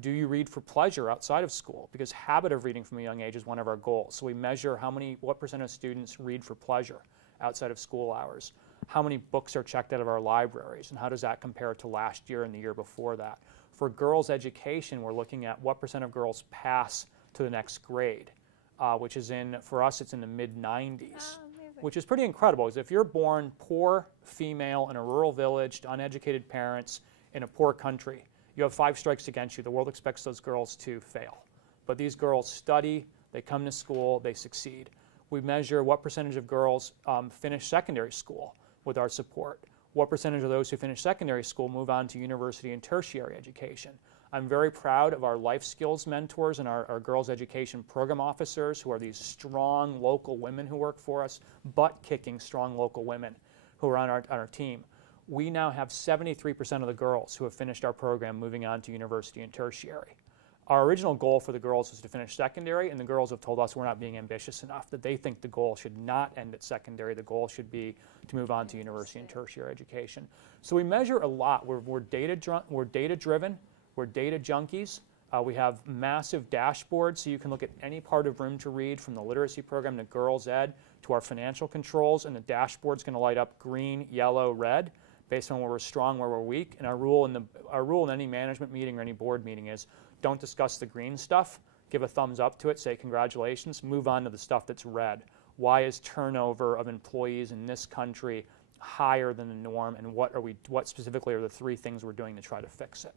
do you read for pleasure outside of school? Because habit of reading from a young age is one of our goals. So we measure what percent of students read for pleasure outside of school hours. How many books are checked out of our libraries, and how does that compare to last year and the year before that? For girls' education, we're looking at what percent of girls pass to the next grade, which is for us, it's in the mid-90s. Which is pretty incredible, because if you're born poor, female, in a rural village, to uneducated parents, in a poor country, you have 5 strikes against you. The world expects those girls to fail. But these girls study, they come to school, they succeed. We measure what percentage of girls finish secondary school with our support. What percentage of those who finish secondary school move on to university and tertiary education. I'm very proud of our life skills mentors and our girls' education program officers, who are these strong local women who work for us, butt-kicking strong local women who are on our team. We now have 73% of the girls who have finished our program moving on to university and tertiary. Our original goal for the girls was to finish secondary, and the girls have told us we're not being ambitious enough, that they think the goal should not end at secondary. The goal should be to move on to university and tertiary education. So we measure a lot. We're data-driven. We're data junkies. We have massive dashboards, so you can look at any part of Room to Read, from the literacy program to girls' ed to our financial controls, and the dashboard's going to light up green, yellow, red, based on where we're strong, where we're weak. And our rule in any management meeting or any board meeting is, don't discuss the green stuff, give a thumbs up to it, say congratulations, move on to the stuff that's red. Why is turnover of employees in this country higher than the norm, and what specifically are the 3 things we're doing to try to fix it?